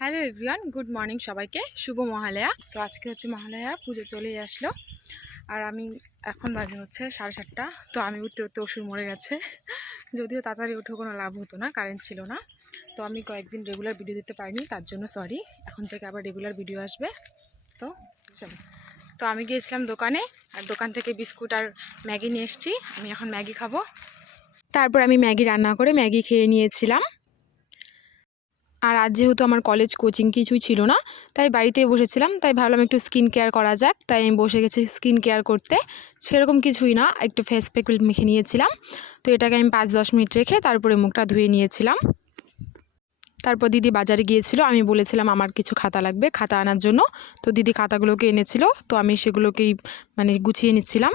Hello everyone, good morning সবাইকে। শুভ মহালয়া। তো আজকে হচ্ছে মহালয়া, পুজো চলেই আসলো। আর আমি এখন বাজে হচ্ছে 7:30। তো আমি উঠতে উঠতে অসুর মরে গেছে। যদিও তাড়াতাড়ি উঠে কোনো লাভ হতো না, কারেন্ট ছিল না। তো আমি কয়েকদিন রেগুলার ভিডিও দিতে পারিনি, তার জন্য সরি। এখন থেকে আবার রেগুলার ভিডিও আসবে। তো চলো। তো আমি গিয়েছিলাম দোকানে, আর দোকান থেকে বিস্কুট আর ম্যাগি নিয়ে এসেছি। আমি এখন ম্যাগি খাবো। তারপর আমি ম্যাগি রান্না করে ম্যাগি খেয়ে নিয়েছিলাম। আর আজ যেহেতু আমার কলেজ কোচিং কিছুই ছিল না, তাই বাড়িতেই বসেছিলাম। তাই ভাবলাম একটু স্কিন কেয়ার করা যাক, তাই আমি বসে গেছি স্কিন কেয়ার করতে। সেরকম কিছুই না, একটু ফেস প্যাক মেখে নিয়েছিলাম। তো এটাকে আমি 5-10 মিনিট রেখে তারপরে মুখটা ধুয়ে নিয়েছিলাম। তারপর দিদি বাজারে গিয়েছিল, আমি বলেছিলাম আমার কিছু খাতা লাগবে, খাতা আনার জন্য। তো দিদি খাতাগুলোকে এনেছিল, তো আমি সেগুলোকেই গুছিয়ে নিচ্ছিলাম।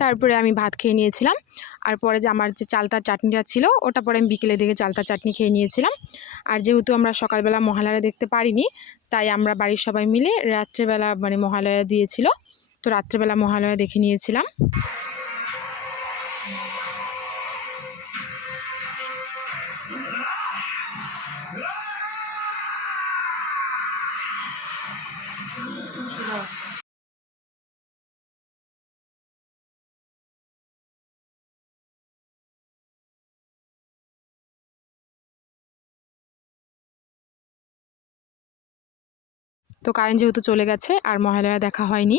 তারপরে আমি ভাত খেয়ে নিয়েছিলাম। আর পরে যে আমার যে চালতার চাটনিটা ছিল, ওটা পরে আমি বিকেলের দিকে চালতার চাটনি খেয়ে নিয়েছিলাম। আর যেহেতু আমরা সকালবেলা মহালয়া দেখতে পারিনি, তাই আমরা বাড়ির সবাই মিলে রাত্রেবেলা মহালয়া দিয়েছিল। তো রাত্রেবেলা মহালয়া দেখে নিয়েছিলাম। তো কারেন্ট যেহেতু চলে গেছে আর মহালয়া দেখা হয়নি,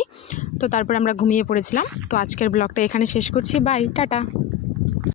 তো তারপর আমরা ঘুমিয়ে পড়েছিলাম। তো আজকের ব্লগটা এখানে শেষ করছি। Bye, tata.